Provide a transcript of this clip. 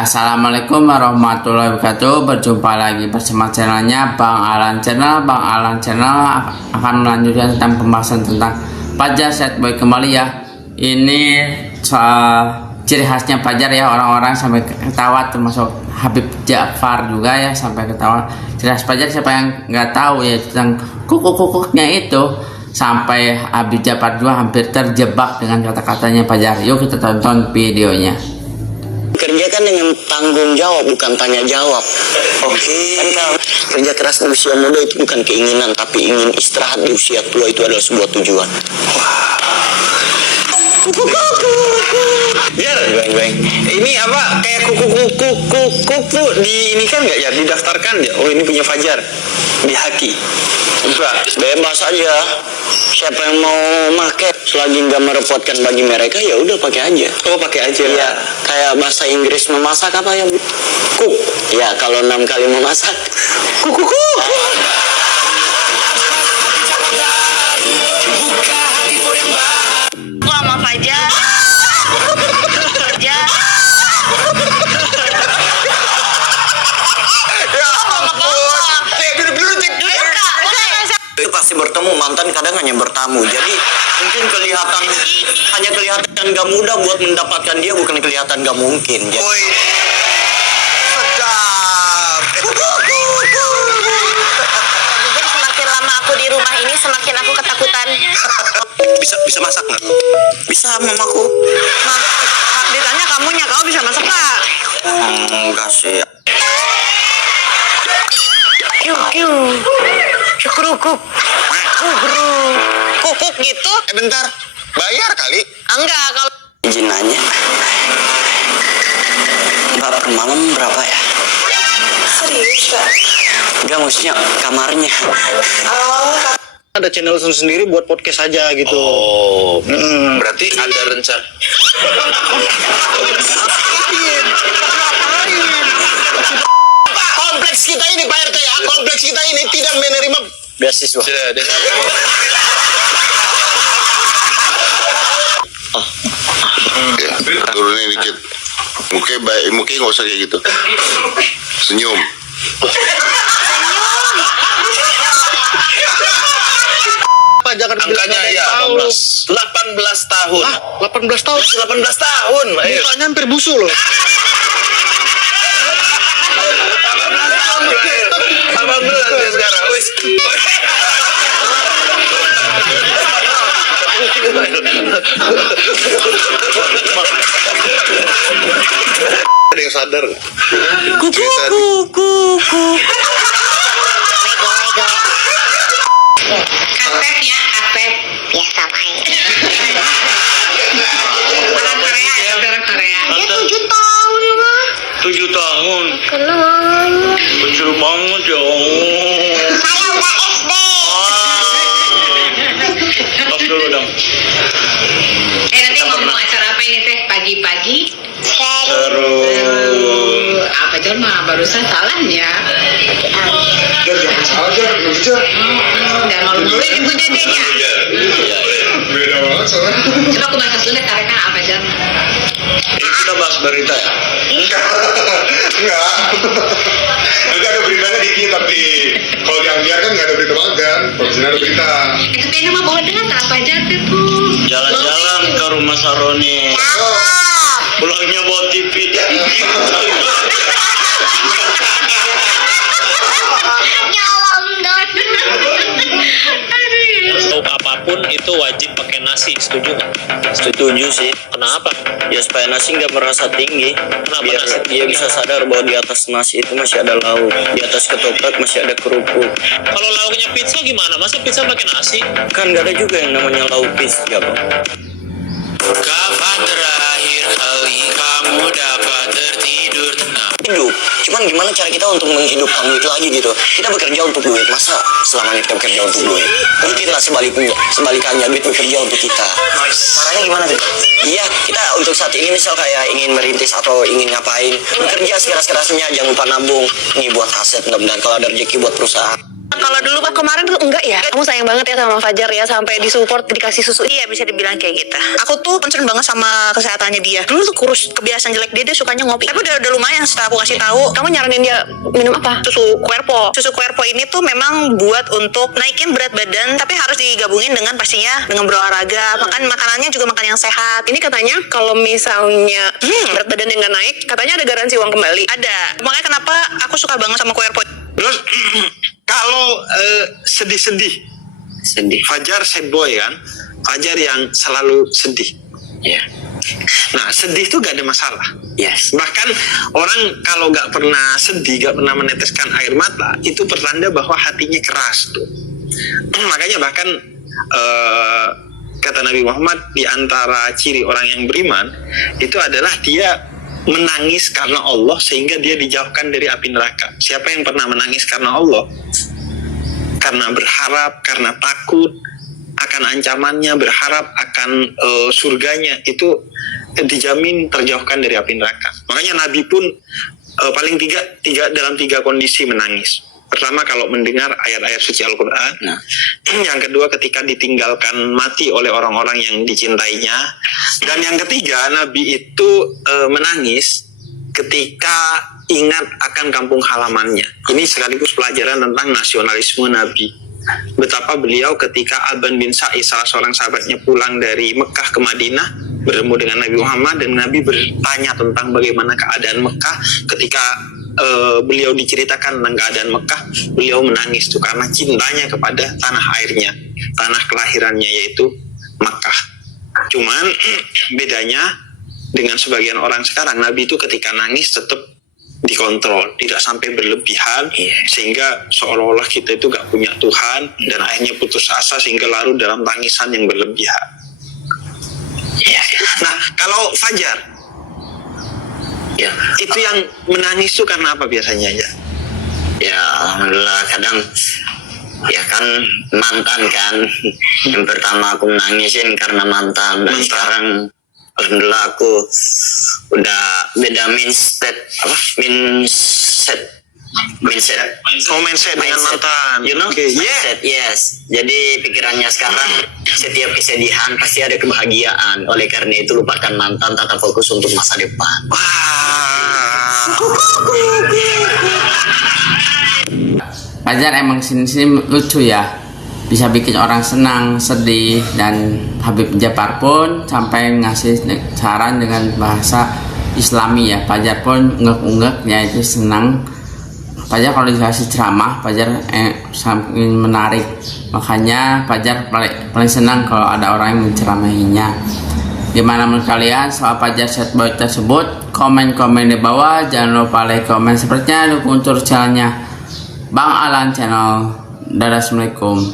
Assalamualaikum warahmatullahi wabarakatuh. Berjumpa lagi bersama channelnya Bang Alan Channel. Bang Alan Channel akan melanjutkan tentang pembahasan tentang Fajar Sad Boy kembali ya. Ini ciri khasnya Fajar ya, orang-orang sampai ketawa, termasuk Habib Ja'far juga ya sampai ketawa. Ciri khas Fajar, siapa yang nggak tahu ya tentang kukuk-kukuknya itu, sampai Habib Ja'far juga hampir terjebak dengan kata-katanya Fajar. Yuk kita tonton videonya. Kerja kan dengan tanggung jawab, bukan tanya jawab. Oke. Kan kalau kerja keras di usia muda itu bukan keinginan, tapi ingin istirahat di usia tua itu adalah sebuah tujuan. Wah. Biar baik-baik. Ini apa? Kayak kuku di ini kan nggak ya? Didaftarkan ya. Oh ini punya Fajar di Haki. Enggak, bebas aja. Siapa yang mau pakai selagi nggak merepotkan bagi mereka ya udah pakai aja. Oh pakai aja. Ya kayak bahasa Inggris memasak apa ya? Cook. Ya kalau 6 kali memasak. Kuku. Sama Fajar. Fajar. Itu pasti bertemu, mantan kadang hanya bertamu. Jadi mungkin hanya kelihatan gak mudah buat mendapatkan dia, bukan kelihatan gak mungkin. Jadi, Semakin lama aku di rumah ini, semakin aku ketakutan. bisa masak nggak? Bisa, mamaku. Ditanya kamunya, kamu bisa masak nggak? Enggak sih. Cukrukuk. Kukuk gitu? Bentar, bayar kali? Enggak, kalau Izin nanya. Mbak per malam berapa ya? serius Kak. Enggak, maksudnya kamarnya. Ada channel sendiri buat podcast aja gitu. Oh, berarti ada rencana. Kompleks kita ini Pak RT ya, kompleks kita ini tidak menerima beasiswa. Sudah dengar. Ya, turunin dikit. Mukanya nggak usah kayak gitu. Senyum. Angkanya ya 18 tahun. 18 tahun. 18 tahun. Ayo. Mukanya hampir busuk loh. 18 ya sekarang. Wis. Ada yang sadar? kuku. Kapep ya, kapep. Biasa main. Orang Korea ya, orang Korea. Dia 7 tahun mah. 7 tahun. Kenal. Kecil banget ya. Saya udah SD. Pas dulu dong. Nanti ngomong acara apa ini teh pagi-pagi? Seru. Apa Jon mah barusan salahnya. Jangan salah aja, Dan malu-malu ibunya deh ya. beda banget soalnya. Coba aku bahasa Sunda karena apa Jon? Kita bahas berita ya. Enggak. Nanti ada beritanya dikit, tapi kalau diambil kan nggak ada berita banget kan. Kalau di sini ada berita. Tapi ini mah bawa dengan apa aja tuh? Jalan-jalan ke rumah Saroni. Pulangnya bawa TV. Apapun itu wajib pakai nasi, setuju nggak? Setuju sih. Kenapa? Ya supaya nasi nggak merasa tinggi. Kenapa Biar nasi? dia bisa sadar bahwa di atas nasi itu masih ada lauk, di atas ketoprak masih ada kerupuk. Kalau lauknya pizza gimana? Masa pizza pakai nasi? Kan nggak ada juga yang namanya lauk pizza, bang. Kapan terakhir kali kamu dapat tertidur tenang? Hidup. Cuman gimana cara kita untuk menghidupkan duit lagi gitu? Kita bekerja untuk duit, masa selamanya kita bekerja untuk duit? Mungkinlah sebalikannya duit bekerja untuk kita. Caranya gimana tuh? Iya, kita untuk saat ini misal kayak ingin merintis atau ingin ngapain, bekerja sekeras-kerasnya, jangan lupa nabung. Ini buat aset, mudah-mudahan kalau ada rezeki buat perusahaan. Kalau dulu pas kemarin tuh enggak ya. Kamu sayang banget ya sama Fajar ya, sampai disupport dikasih susu. Iya, bisa dibilang kayak gitu. Aku tuh concern banget sama kesehatannya dia. Dulu tuh kurus, kebiasaan jelek dia sukanya ngopi. Tapi udah lumayan setelah aku kasih tahu. Kamu nyaranin dia minum apa? Susu Querpo. Susu Querpo ini tuh memang buat untuk naikin berat badan, tapi harus digabungin dengan pastinya dengan berolahraga. Makanannya juga makan yang sehat. Ini katanya kalau misalnya berat badan nggak naik, katanya ada garansi uang kembali. Ada. Makanya kenapa aku suka banget sama Querpo. Terus kalau sedih-sedih, Fajar sad boy kan, Fajar yang selalu sedih. Ya. Nah, sedih itu gak ada masalah. Yes. Bahkan orang kalau gak pernah sedih, gak pernah meneteskan air mata, itu pertanda bahwa hatinya keras tuh. Makanya bahkan kata Nabi Muhammad, di antara ciri orang yang beriman itu adalah dia menangis karena Allah sehingga dia dijauhkan dari api neraka. Siapa yang pernah menangis karena Allah? Karena berharap, karena takut akan ancamannya, berharap akan surganya, itu dijamin terjauhkan dari api neraka. Makanya Nabi pun paling dalam tiga kondisi menangis. Pertama, kalau mendengar ayat-ayat suci Al-Quran. Yang kedua, ketika ditinggalkan mati oleh orang-orang yang dicintainya. Dan yang ketiga, Nabi itu menangis ketika ingat akan kampung halamannya. Ini sekaligus pelajaran tentang nasionalisme Nabi. Betapa beliau ketika Aban bin Sa'id, salah seorang sahabatnya, pulang dari Mekah ke Madinah, bertemu dengan Nabi Muhammad, dan Nabi bertanya tentang bagaimana keadaan Mekah. Ketika beliau diceritakan tentang keadaan Mekah, beliau menangis tuh karena cintanya kepada tanah airnya, tanah kelahirannya, yaitu Mekah. Cuman bedanya dengan sebagian orang sekarang, Nabi itu ketika nangis tetap dikontrol, tidak sampai berlebihan, sehingga seolah-olah kita itu gak punya Tuhan, dan akhirnya putus asa sehingga larut dalam tangisan yang berlebihan. Nah, kalau Fajar, itu yang menangis itu karena apa biasanya ya? Ya, alhamdulillah kadang ya kan mantan kan. Yang pertama aku nangisin karena mantan, dan sekarang alhamdulillah aku udah beda mindset dengan mantan. You know? Okay. Mindset, yes. Jadi pikirannya sekarang setiap kesedihan pasti ada kebahagiaan. Oleh karena itu lupakan mantan, tetap fokus untuk masa depan. Fajar emang sini lucu ya, bisa bikin orang senang, sedih. Dan Habib Jafar pun sampai ngasih saran dengan bahasa Islami ya. Fajar pun unggek-unggek ya, itu senang. Fajar kalau dikasih ceramah, Fajar saking menarik. Makanya Fajar paling senang kalau ada orang yang menceramahinya. Gimana menurut kalian soal Fajar sad boy tersebut? Komen-komen di bawah. Jangan lupa like, komen, sepertinya dukung terus channelnya Bang Alan Channel. Dadah, assalamualaikum.